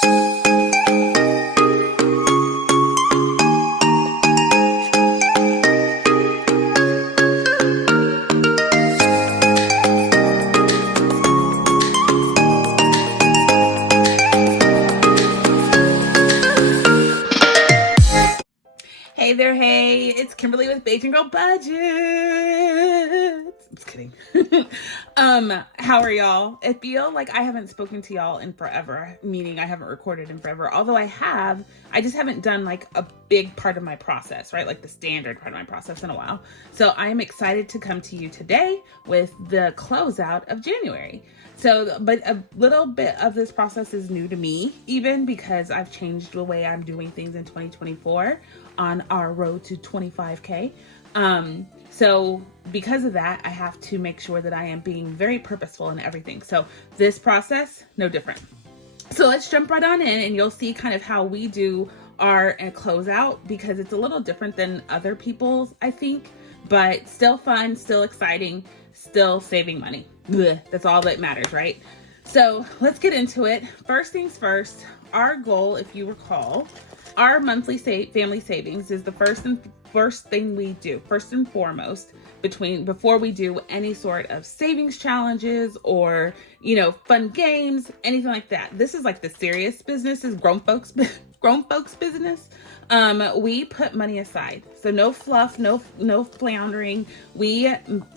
Hey there, hey, it's Kimberly with Baked and Girl Budgets. Just kidding. How are y'all? I feel like I haven't spoken to y'all in forever, meaning I haven't recorded in forever. Although I just haven't done like a big part of my process, right? Like the standard part of my process in a while. So I am excited to come to you today with the closeout of January. So, but a little bit of this process is new to me, even because I've changed the way I'm doing things in 2024 on our road to 25K. So because of that, I have to make sure that I am being very purposeful in everything. So this process, no different. So let's jump right on in and you'll see kind of how we do our closeout, because it's a little different than other people's, I think, but still fun, still exciting, still saving money. Blech, that's all that matters, right? So let's get into it. First things first, our goal, if you recall, our monthly family savings is the first thing we do, first and foremost, before we do any sort of savings challenges or, fun games, anything like that. This is like the serious business, is grown folks business. We put money aside. So no fluff, no floundering. We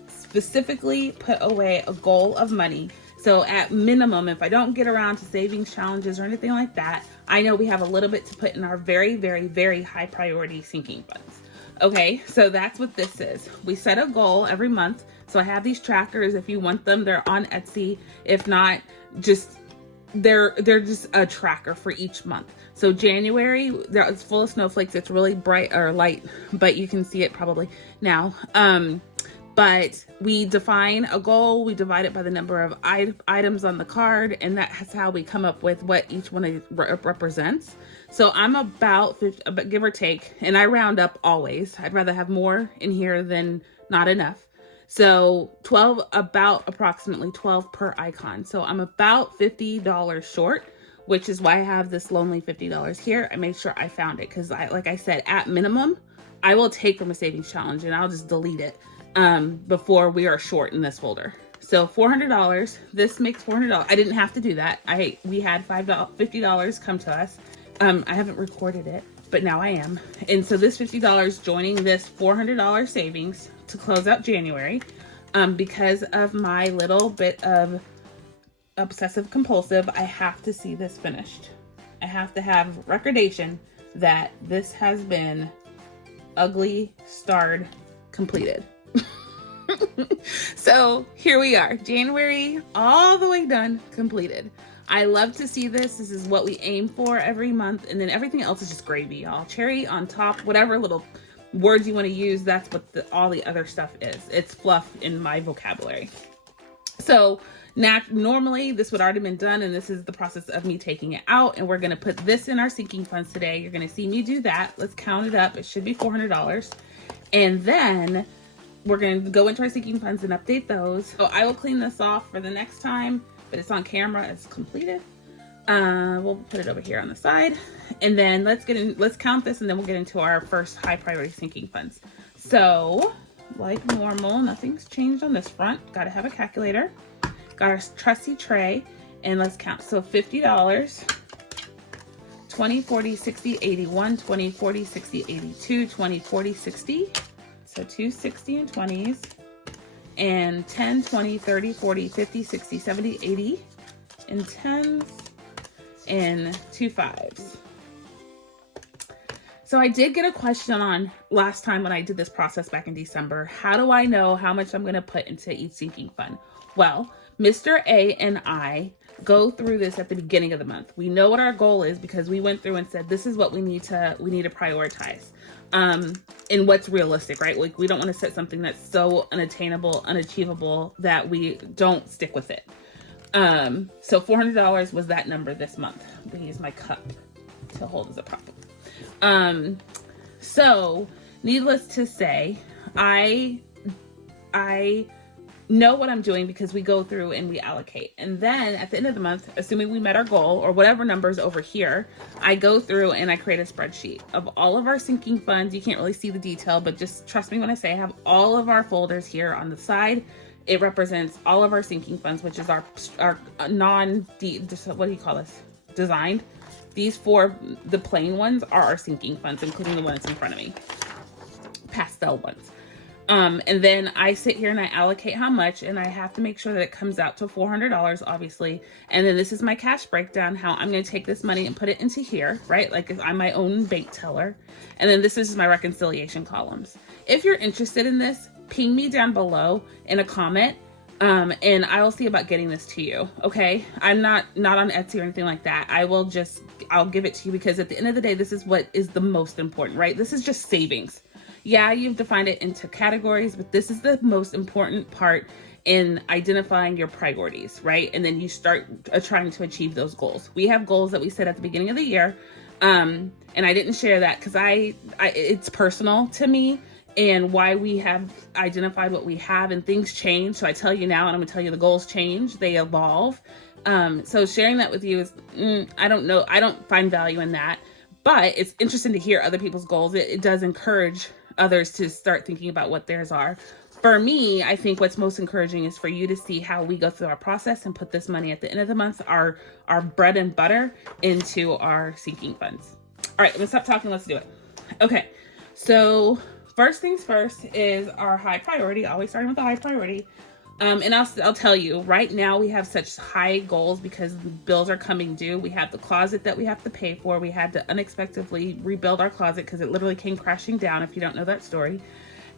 specifically put away a goal of money. So at minimum, if I don't get around to savings challenges or anything like that, I know we have a little bit to put in our very, very, very high priority sinking funds. Okay, so that's what this is. We set a goal every month. So I have these trackers. If you want them, they're on Etsy. If not, they're just a tracker for each month. So January, it's full of snowflakes. It's really bright or light, but you can see it probably now. But we define a goal, we divide it by the number of items on the card, and that's how we come up with what each one represents. So I'm about 50, give or take, and I round up always. I'd rather have more in here than not enough. So approximately 12 per icon. So I'm about $50 short, which is why I have this lonely $50 here. I made sure I found it because like I said, at minimum, I will take from a savings challenge and I'll just delete it before we are short in this folder. So $400, this makes $400. I didn't have to do that. We had $50 come to us. I haven't recorded it, but now I am. And so this $50 joining this $400 savings to close out January, because of my little bit of obsessive compulsive, I have to see this finished. I have to have recordation that this has been ugly, starred, completed. So here we are, January, all the way done, completed. I love to see this. This is what we aim for every month. And then everything else is just gravy, y'all. Cherry on top, whatever little words you want to use, that's what all the other stuff is. It's fluff in my vocabulary. So normally this would already been done, and this is the process of me taking it out, and we're going to put this in our sinking funds today. You're going to see me do that. Let's count it up. It should be $400. And then we're going to go into our sinking funds and update those. So I will clean this off for the next time, but it's on camera. It's completed. We'll put it over here on the side, and then let's count this, and then we'll get into our first high priority sinking funds. So like normal, nothing's changed on this front. Got to have a calculator. Got our trusty tray, and let's count. So $50, 20, 40, 60, 81, 20, 40, 60, 82, 20, 40, 60. So 2 60 and 20s, and 10, 20, 30, 40, 50, 60, 70, 80, and 10s, and 2 5s. So I did get a question on last time when I did this process back in December. How do I know how much I'm going to put into each sinking fund? Well, Mr. A and I go through this at the beginning of the month. We know what our goal is because we went through and said, this is what we need to prioritize. And what's realistic, right? Like, we don't want to set something that's so unattainable, unachievable that we don't stick with it. So $400 was that number this month. I'm gonna use my cup to hold as a prop. So needless to say, I know what I'm doing because we go through and we allocate. And then at the end of the month, assuming we met our goal or whatever numbers over here, I go through and I create a spreadsheet of all of our sinking funds. You can't really see the detail, but just trust me when I say I have all of our folders here on the side. It represents all of our sinking funds, which is our what do you call this? Designed. These four, the plain ones, are our sinking funds, including the one that's in front of me. Pastel ones. And then I sit here and I allocate how much, and I have to make sure that it comes out to $400, obviously. And then this is my cash breakdown, how I'm going to take this money and put it into here, right? Like I'm my own bank teller. And then this is my reconciliation columns. If you're interested in this, ping me down below in a comment. And I'll see about getting this to you. Okay. I'm not on Etsy or anything like that. I'll give it to you because at the end of the day, this is what is the most important, right? This is just savings. Yeah, you've defined it into categories, but this is the most important part in identifying your priorities, right? And then you start trying to achieve those goals. We have goals that we set at the beginning of the year. And I didn't share that because it's personal to me and why we have identified what we have, and things change. So I tell you now, and I'm gonna tell you the goals change, they evolve. So sharing that with you is, I don't know. I don't find value in that, but it's interesting to hear other people's goals. It does encourage others to start thinking about what theirs are. For me, I think what's most encouraging is for you to see how we go through our process and put this money at the end of the month, our bread and butter, into our sinking funds. All right, let's stop talking. Let's do it. Okay, so first things first is our high priority, always starting with the high priority. And I'll tell you, right now we have such high goals because bills are coming due. We have the closet that we have to pay for. We had to unexpectedly rebuild our closet because it literally came crashing down, if you don't know that story.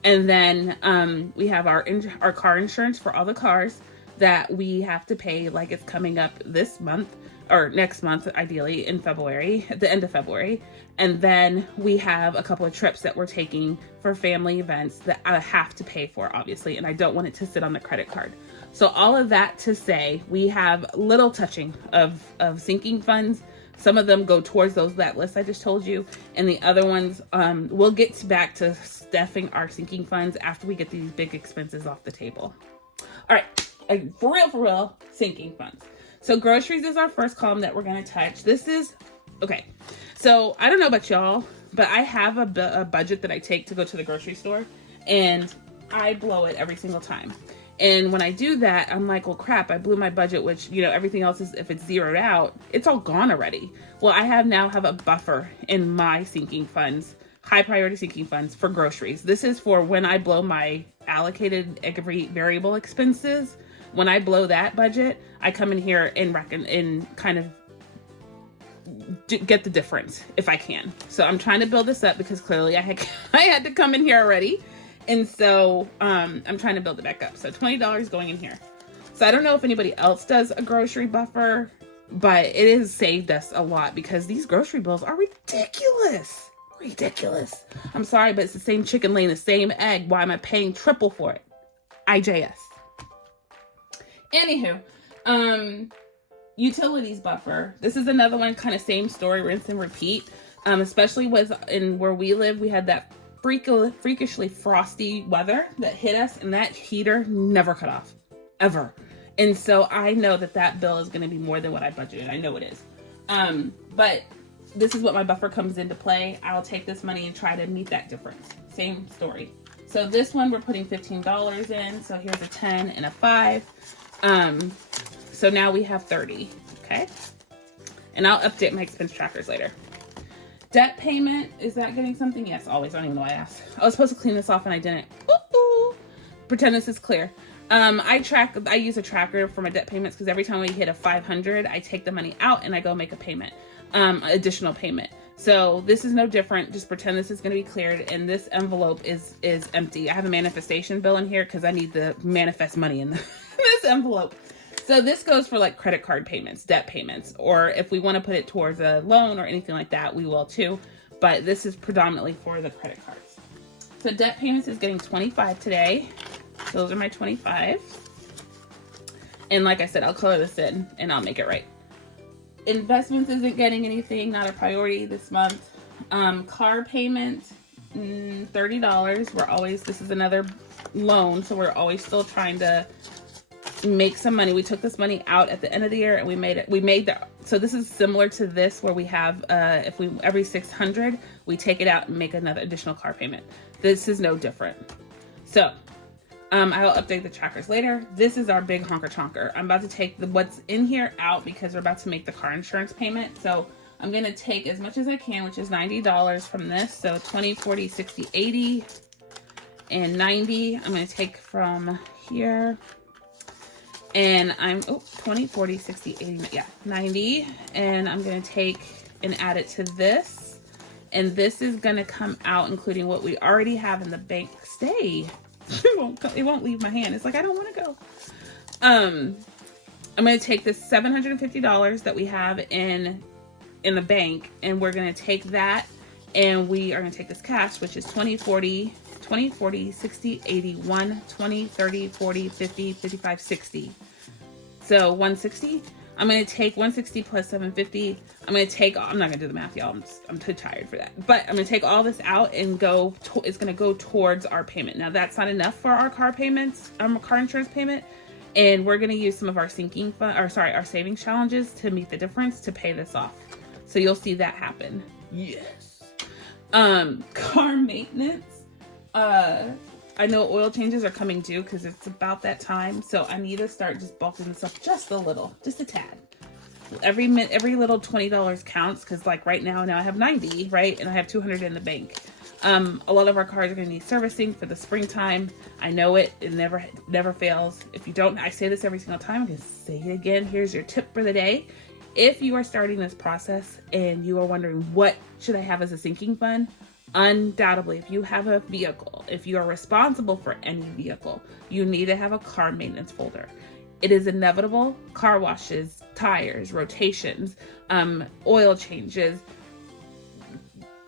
And then we have our car insurance for all the cars that we have to pay, like it's coming up this month or next month, ideally in February, at the end of February. And then we have a couple of trips that we're taking for family events that I have to pay for, obviously, and I don't want it to sit on the credit card. So all of that to say, we have little touching of sinking funds. Some of them go towards that list I just told you, and the other ones, we'll get back to stuffing our sinking funds after we get these big expenses off the table. All right, for real, sinking funds. So groceries is our first column that we're going to touch. This is, okay, so I don't know about y'all, but I have a budget that I take to go to the grocery store, and I blow it every single time. And when I do that, I'm like, well, crap, I blew my budget, which, everything else is, if it's zeroed out, it's all gone already. Well, I now have a buffer in my sinking funds, high priority sinking funds for groceries. This is for when I blow my allocated every variable expenses. When I blow that budget, I come in here and reckon and kind of get the difference if I can. So I'm trying to build this up because clearly I had to come in here already. And so I'm trying to build it back up. So $20 going in here. So I don't know if anybody else does a grocery buffer, but it has saved us a lot because these grocery bills are ridiculous. Ridiculous. I'm sorry, but it's the same chicken laying the same egg. Why am I paying triple for it? IJS. Anywho, utilities buffer. This is another one, kind of same story, rinse and repeat. Especially in where we live, we had that freakishly frosty weather that hit us, and that heater never cut off, ever. And so I know that bill is going to be more than what I budgeted. I know it is. But this is what my buffer comes into play. I'll take this money and try to meet that difference. Same story. So this one, we're putting $15 in. So here's a 10 and a 5. So now we have 30, okay? And I'll update my expense trackers later. Debt payment, is that getting something? Yes, always. I don't even know why I asked. I was supposed to clean this off and I didn't. Ooh. Pretend this is clear. I use a tracker for my debt payments because every time we hit a 500, I take the money out and I go make a payment, additional payment. So this is no different. Just pretend this is going to be cleared, and this envelope is empty. I have a manifestation bill in here because I need to manifest money in this envelope. So this goes for like credit card payments, debt payments, or if we want to put it towards a loan or anything like that, we will too. But this is predominantly for the credit cards. So debt payments is getting 25 today. Those are my 25. And like I said, I'll color this in and I'll make it right. Investments isn't getting anything, not a priority this month. Car payment, $30. This is another loan, so we're always still trying to make some money. We took this money out at the end of the year and we made that. So this is similar to this where we have, if we, every 600, we take it out and make another additional car payment. This is no different. So I will update the trackers later. This is our big honker chonker. I'm about to take what's in here out because we're about to make the car insurance payment. So I'm going to take as much as I can, which is $90 from this. So 20, 40, 60, 80, and 90. I'm going to take from here. And I'm, 20, 40, 60, 80, yeah, 90. And I'm going to take and add it to this. And this is going to come out, including what we already have in the bank. Stay. It won't leave my hand. It's like, I don't want to go. I'm going to take this $750 that we have in the bank. And we're going to take that. And we are going to take this cash, which is 20, 40, 60, 80, 1, 20, 30, 40, 50, 55, 60. So 160. I'm going to take 160 plus 750. I'm going to take, I'm not going to do the math, y'all. I'm too tired for that. But I'm going to take all this out and go, it's going to go towards our payment. Now that's not enough for our car payments, car insurance payment. And we're going to use some of our sinking fund, or sorry, our savings challenges to meet the difference to pay this off. So you'll see that happen. Yes. Car maintenance. I know oil changes are coming due because it's about that time. So I need to start just bulking this up just a little, just a tad. Every little $20 counts because like right now I have 90, right? And I have 200 in the bank. A lot of our cars are going to need servicing for the springtime. I know it. It never fails. If you don't, I say this every single time. I'm going to say it again. Here's your tip for the day. If you are starting this process and you are wondering what should I have as a sinking fund, undoubtedly, if you have a vehicle, if you are responsible for any vehicle, you need to have a car maintenance folder. It is inevitable. Car washes, tires, rotations, oil changes,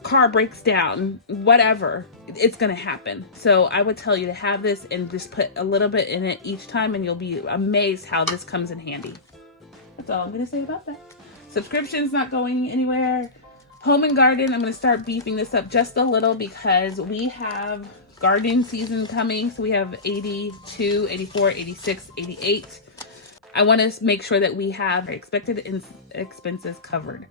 car breaks down, whatever, it's going to happen. So I would tell you to have this and just put a little bit in it each time and you'll be amazed how this comes in handy. That's all I'm going to say about that. Subscription's not going anywhere. Home and garden, I'm going to start beefing this up just a little because we have garden season coming. So we have 82, 84, 86, 88. I want to make sure that we have expected expenses covered.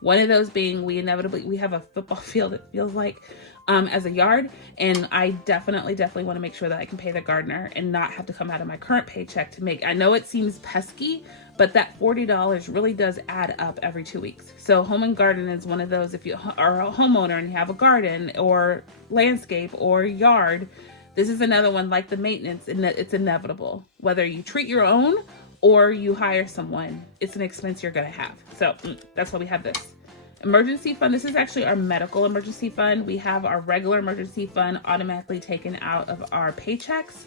One of those being we have a football field, it feels like, as a yard. And I definitely want to make sure that I can pay the gardener and not have to come out of my current paycheck to make, I know it seems pesky, but that $40 really does add up every 2 weeks. So home and garden is one of those. If you are a homeowner and you have a garden or landscape or yard, this is another one like the maintenance in that it's inevitable. Whether you treat your own or you hire someone, it's an expense you're going to have. So that's why we have this. Emergency fund. This is actually our medical emergency fund. We have our regular emergency fund automatically taken out of our paychecks.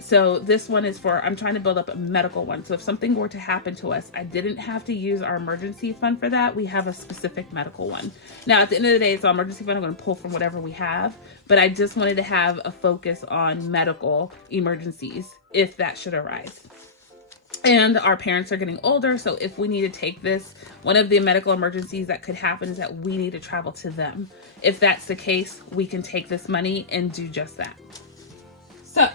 So this one is for, I'm trying to build up a medical one. So if something were to happen to us, I didn't have to use our emergency fund for that. We have a specific medical one. Now, at the end of the day, it's our emergency fund. I'm going to pull from whatever we have, but I just wanted to have a focus on medical emergencies if that should arise. And our parents are getting older, so if we need to take this, one of the medical emergencies that could happen is that we need to travel to them. If that's the case, we can take this money and do just that. So,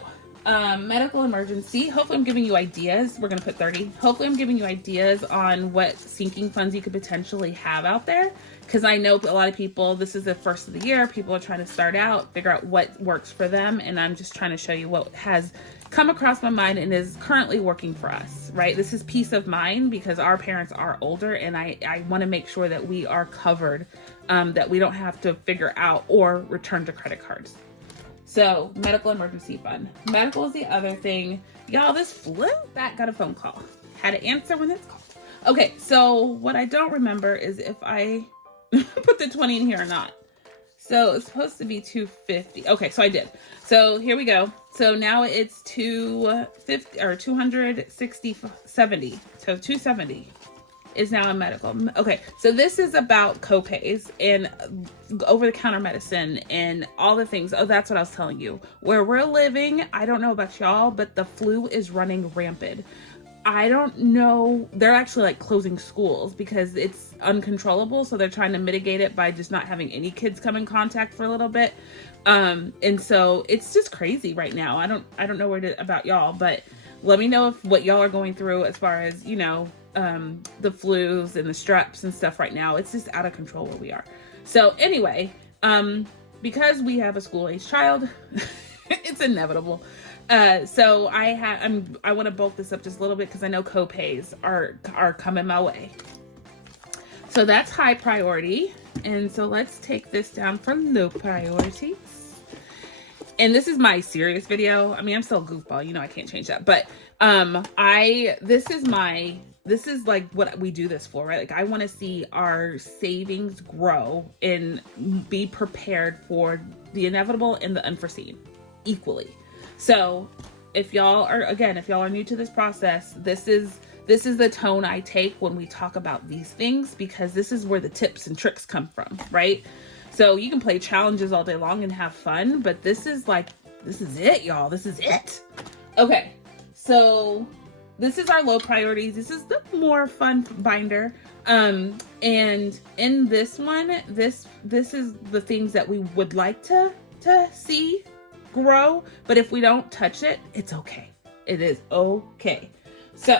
medical emergency, hopefully I'm giving you ideas. We're going to put 30. Hopefully I'm giving you ideas on what sinking funds you could potentially have out there. Because I know a lot of people, this is the first of the year, people are trying to start out, figure out what works for them. And I'm just trying to show you what has come across my mind and is currently working for us, right? This is peace of mind because our parents are older and I want to make sure that we are covered, that we don't have to figure out or return to credit cards. So medical emergency fund. Medical is the other thing. Y'all, this flew back, got a phone call. Had to answer when it's called. Okay, so what I don't remember is if I put the 20 in here or not. So it's supposed to be 250. Okay, so I did. So here we go. So now it's 250 or 260, 70. So 270 is now in medical. Okay, so this is about copays and over-the-counter medicine and all the things. Oh, that's what I was telling you. Where we're living, I don't know about y'all, but the flu is running rampant. I don't know. They're actually like closing schools because it's uncontrollable. So they're trying to mitigate it by just not having any kids come in contact for a little bit. And so it's just crazy right now. I don't know about y'all, but let me know if what y'all are going through as far as, you know, the flus and the streps and stuff right now. It's just out of control where we are. So anyway, because we have a school-age child, it's inevitable. So I want to bulk this up just a little bit because I know co-pays are coming my way. So that's high priority. And so let's take this down for low priority. And this is my serious video. I mean, I'm still a goofball, you know, I can't change that. But this is like what we do this for, right? Like I want to see our savings grow and be prepared for the inevitable and the unforeseen equally. So if y'all are new to this process, this is the tone I take when we talk about these things, because this is where the tips and tricks come from, right? So you can play challenges all day long and have fun, but this is it, y'all. This is it. Okay. So this is our low priorities. This is the more fun binder. And in this one, this is the things that we would like to see grow, but if we don't touch it, it's okay. It is okay. So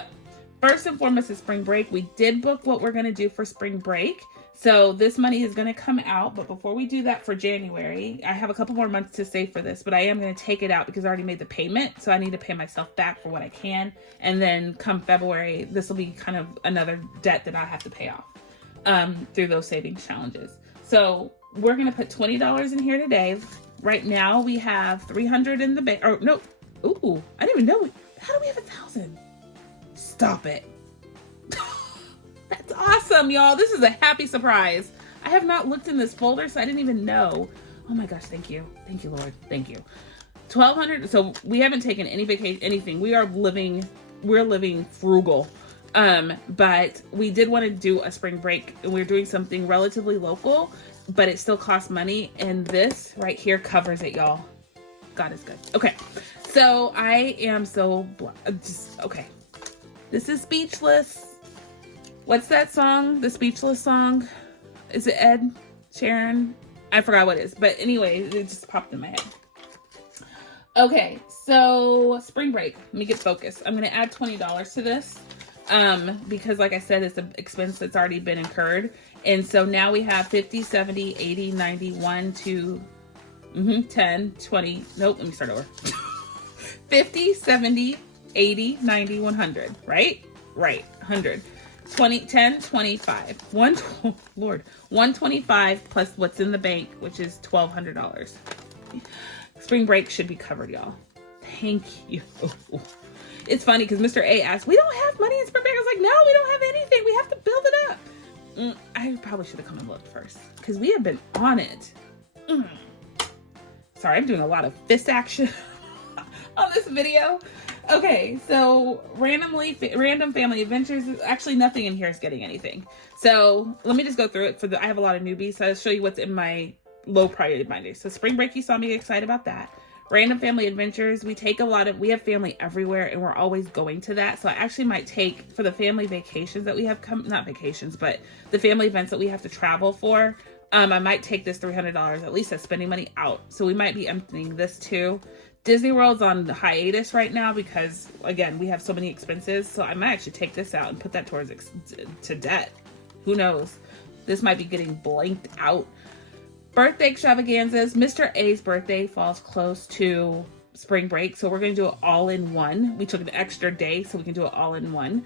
first and foremost is spring break. We did book what we're going to do for spring break. So this money is going to come out, but before we do that for January, I have a couple more months to save for this, but I am going to take it out because I already made the payment. So I need to pay myself back for what I can. And then come February, this will be kind of another debt that I have to pay off through those savings challenges. So we're going to put $20 in here today. Right now we have 300 in the bank. Oh, no. Ooh, I didn't even know. How do we have 1,000? Stop it. That's awesome, y'all. This is a happy surprise. I have not looked in this folder, so I didn't even know. Oh my gosh, thank you. Thank you, Lord. Thank you. 1,200. So we haven't taken any vacation, anything. We're living frugal. But we did want to do a spring break, and we're doing something relatively local, but it still costs money. And this right here covers it, y'all. God is good. Okay. So I am okay. This is Speechless. What's that song? The Speechless song? Is it Ed? Sharon? I forgot what it is. But anyway, it just popped in my head. Okay, so spring break. Let me get focused. I'm going to add $20 to this because like I said, it's an expense that's already been incurred. And so now we have 50, 70, 80, 90, 1, 2, 10, 20. Nope, let me start over. 50, 70, 80, 90, 100, right? Right, 100. 20, 10, 25. Lord, 125 plus what's in the bank, which is $1,200. Spring break should be covered, y'all. Thank you. It's funny because Mr. A asked, we don't have money in spring break. I was like, no, we don't have anything. We have to build it up. I probably should have come and looked first because we have been on it. Sorry, I'm doing a lot of fist action on this video. Okay, so random family adventures. Actually, nothing in here is getting anything. So let me just go through it. I have a lot of newbies, so I'll show you what's in my low priority binder. So spring break, you saw me get excited about that. Random family adventures. We have family everywhere, and we're always going to that. So I actually might take for the family vacations that we have not vacations, but the family events that we have to travel for. I might take this $300, at least as spending money out. So we might be emptying this too. Disney World's on hiatus right now because, again, we have so many expenses. So I might actually take this out and put that towards to debt. Who knows? This might be getting blanked out. Birthday extravaganzas. Mr. A's birthday falls close to spring break, so we're going to do it all in one. We took an extra day so we can do it all in one.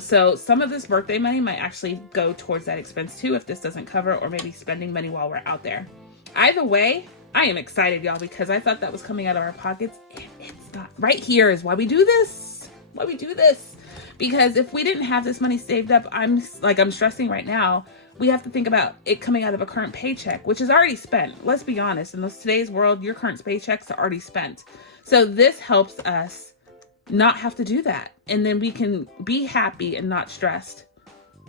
So some of this birthday money might actually go towards that expense too if this doesn't cover it, or maybe spending money while we're out there. Either way, I am excited, y'all, because I thought that was coming out of our pockets, and it's not. Right here is why we do this. Because if we didn't have this money saved up, I'm stressing right now. We have to think about it coming out of a current paycheck, which is already spent. Let's be honest. In today's world, your current paychecks are already spent. So this helps us not have to do that. And then we can be happy and not stressed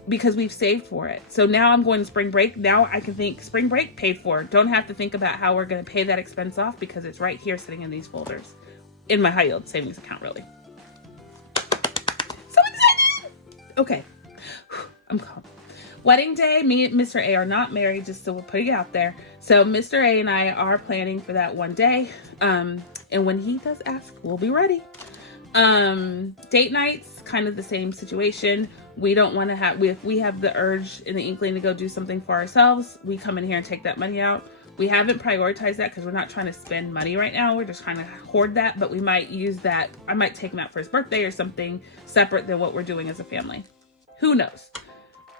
because we've saved for it. So now I'm going to spring break. Now I can think spring break paid for. Don't have to think about how we're going to pay that expense off because it's right here sitting in these folders in my high yield savings account, really. So Okay, I'm calm. Wedding day, me and Mr. A are not married, just so we're putting it out there. So Mr. A and I are planning for that one day. And when he does ask, we'll be ready. Date nights, kind of the same situation. We don't want to have, if we have the urge and the inkling to go do something for ourselves, we come in here and take that money out. We haven't prioritized that because we're not trying to spend money right now. We're just trying to hoard that, but we might use that. I might take him out for his birthday or something separate than what we're doing as a family. Who knows?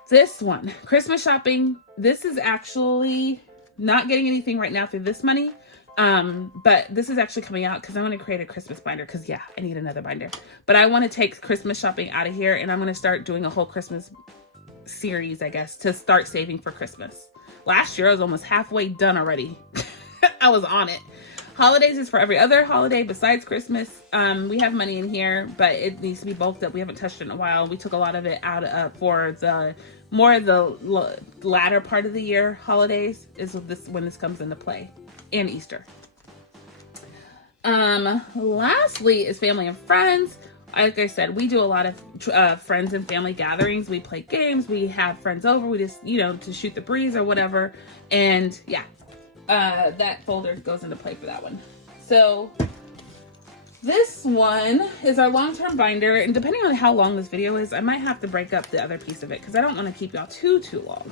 This one, Christmas shopping. This is actually not getting anything right now through this money. But this is actually coming out because I want to create a Christmas binder because yeah, I need another binder. But I want to take Christmas shopping out of here and I'm going to start doing a whole Christmas series, I guess, to start saving for Christmas. Last year, I was almost halfway done already. I was on it. Holidays is for every other holiday besides Christmas. We have money in here, but it needs to be bulked up. We haven't touched it in a while. We took a lot of it out for the more of the latter part of the year. Holidays is when this comes into play, and Easter. Lastly is family and friends. Like I said, we do a lot of friends and family gatherings. We play games. We have friends over. We just, to shoot the breeze or whatever. And yeah, that folder goes into play for that one. So this one is our long-term binder. And depending on how long this video is, I might have to break up the other piece of it because I don't want to keep y'all too long.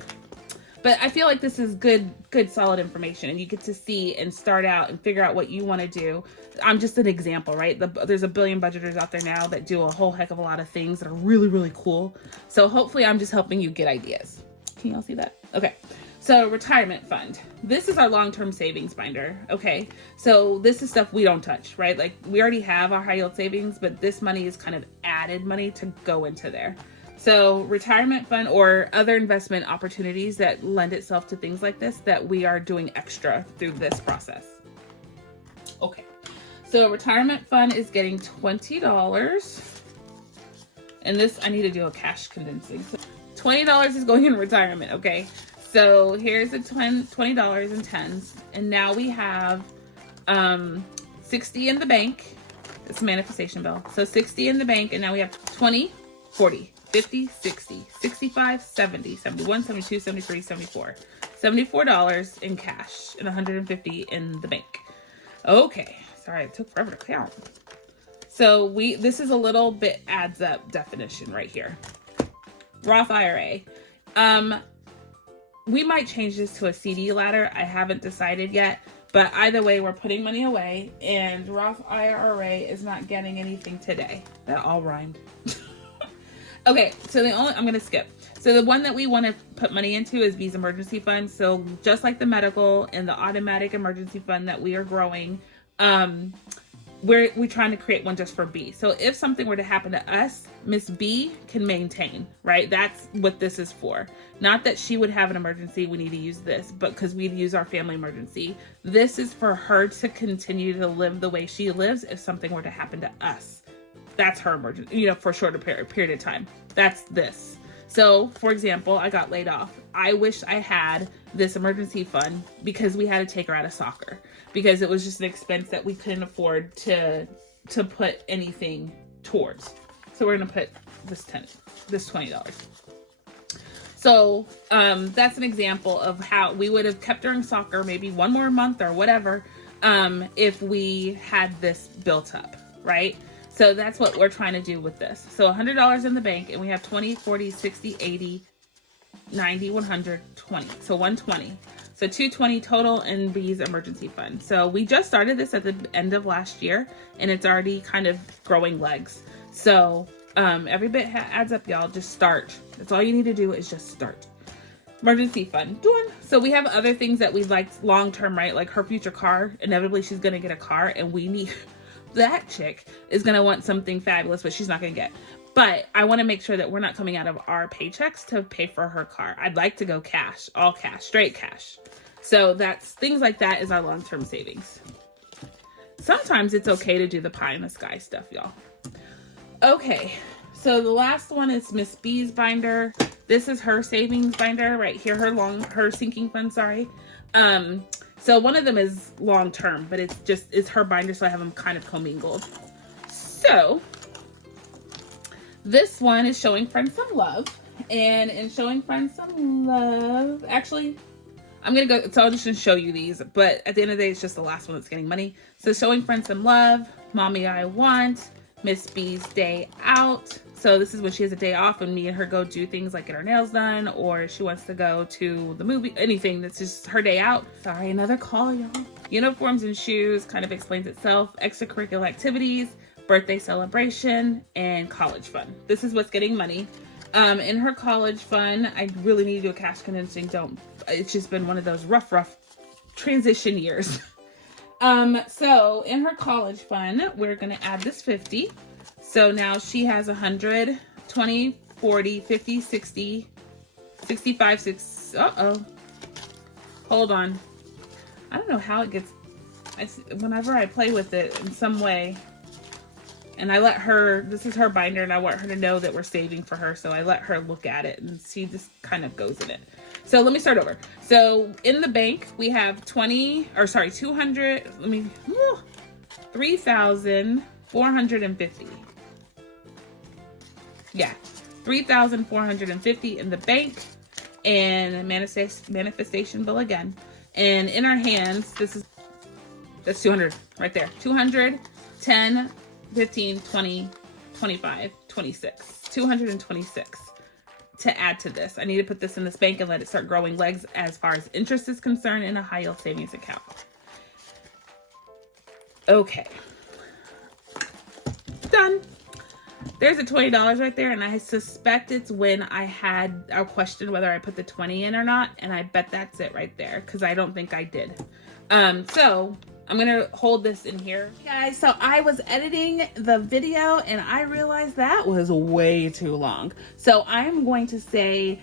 But I feel like this is good, solid information, and you get to see and start out and figure out what you want to do. I'm just an example, right? There's a billion budgeters out there now that do a whole heck of a lot of things that are really, really cool. So hopefully I'm just helping you get ideas. Can y'all see that? Okay. So retirement fund. This is our long-term savings binder. Okay. So this is stuff we don't touch, right? Like we already have our high yield savings, but this money is kind of added money to go into there. So retirement fund or other investment opportunities that lend itself to things like this that we are doing extra through this process. Okay, so retirement fund is getting $20. And this, I need to do a cash condensing. So $20 is going in retirement, okay? So here's the $20 in tens. And now we have 60 in the bank. It's a manifestation bill. So 60 in the bank, and now we have 20, 40. 50, 60, 65, 70, 71, 72, 73, 74. $74 in cash and 150 in the bank. Okay, sorry, it took forever to count. So this is a little bit adds up definition right here. Roth IRA. We might change this to a CD ladder. I haven't decided yet, but either way, we're putting money away, and Roth IRA is not getting anything today. That all rhymed. Okay, so I'm going to skip. So the one that we want to put money into is B's emergency fund. So just like the medical and the automatic emergency fund that we are growing, we're trying to create one just for B. So if something were to happen to us, Miss B can maintain, right? That's what this is for. Not that she would have an emergency, we need to use this, but because we'd use our family emergency. This is for her to continue to live the way she lives if something were to happen to us. That's her emergency, for a shorter period of time. That's this. So, for example, I got laid off. I wish I had this emergency fund because we had to take her out of soccer because it was just an expense that we couldn't afford to put anything towards. So we're going to put this $20. So that's an example of how we would have kept her in soccer maybe one more month or whatever if we had this built up, right? So that's what we're trying to do with this. So $100 in the bank, and we have 20, 40, 60, 80, 90, 100, 20. So 120. So 220 total in B's emergency fund. So we just started this at the end of last year, and it's already kind of growing legs. So every bit adds up, y'all. Just start. That's all you need to do is just start. Emergency fund. Done. So we have other things that we like long-term, right? Like her future car. Inevitably, she's going to get a car, and we need... that chick is going to want something fabulous, but she's not going to get. But I want to make sure that we're not coming out of our paychecks to pay for her car. I'd like to go cash, all cash, straight cash. So that's things like that is our long-term savings. Sometimes it's okay to do the pie in the sky stuff, y'all. Okay, so the last one is Miss B's binder. This is her savings binder right here, her sinking fund, sorry. So one of them is long-term, but it's her binder, so I have them kind of commingled. So This one is showing friends some love. And in showing friends some love, actually, I'm going to go, so I'll just show you these, but at the end of the day, it's just the last one that's getting money. So showing friends some love, Mommy I Want, Miss B's Day Out. So this is when she has a day off and me and her go do things like get our nails done, or she wants to go to the movie, anything that's just her day out. Sorry, another call, y'all. Uniforms and shoes kind of explains itself. Extracurricular activities, birthday celebration, and college fund. This is what's getting money. In her college fund, I really need to do a cash condensing. It's just been one of those rough transition years. So in her college fund, we're going to add this 50. So now she has 100, 20, 40, 50, 60, 65, 6. Uh-oh. Hold on. I don't know how it gets, whenever I play with it in some way, and I let her, this is her binder, and I want her to know that we're saving for her. So I let her look at it and she just kind of goes in it. So let me start over. So in the bank, we have 3,450. Yeah, 3,450 in the bank, and manifestation bill again. And in our hands, that's 200 right there. 200, 10, 15, 20, 25, 26, 226 to add to this. I need to put this in this bank and let it start growing legs as far as interest is concerned in a high yield savings account. Okay. Done. There's a $20 right there, and I suspect it's when I had a question whether I put the 20 in or not, and I bet that's it right there because I don't think I did. So I'm gonna hold this in here. Guys, so I was editing the video and I realized that was way too long. So I'm going to say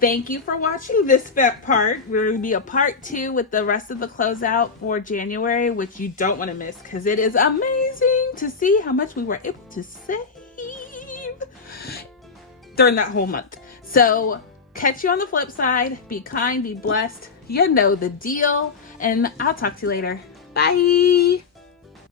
thank you for watching this part. We're gonna be a part 2 with the rest of the closeout for January, which you don't wanna miss because it is amazing to see how much we were able to save during that whole month. So catch you on the flip side. Be kind, be blessed. You know the deal. And I'll talk to you later. Bye.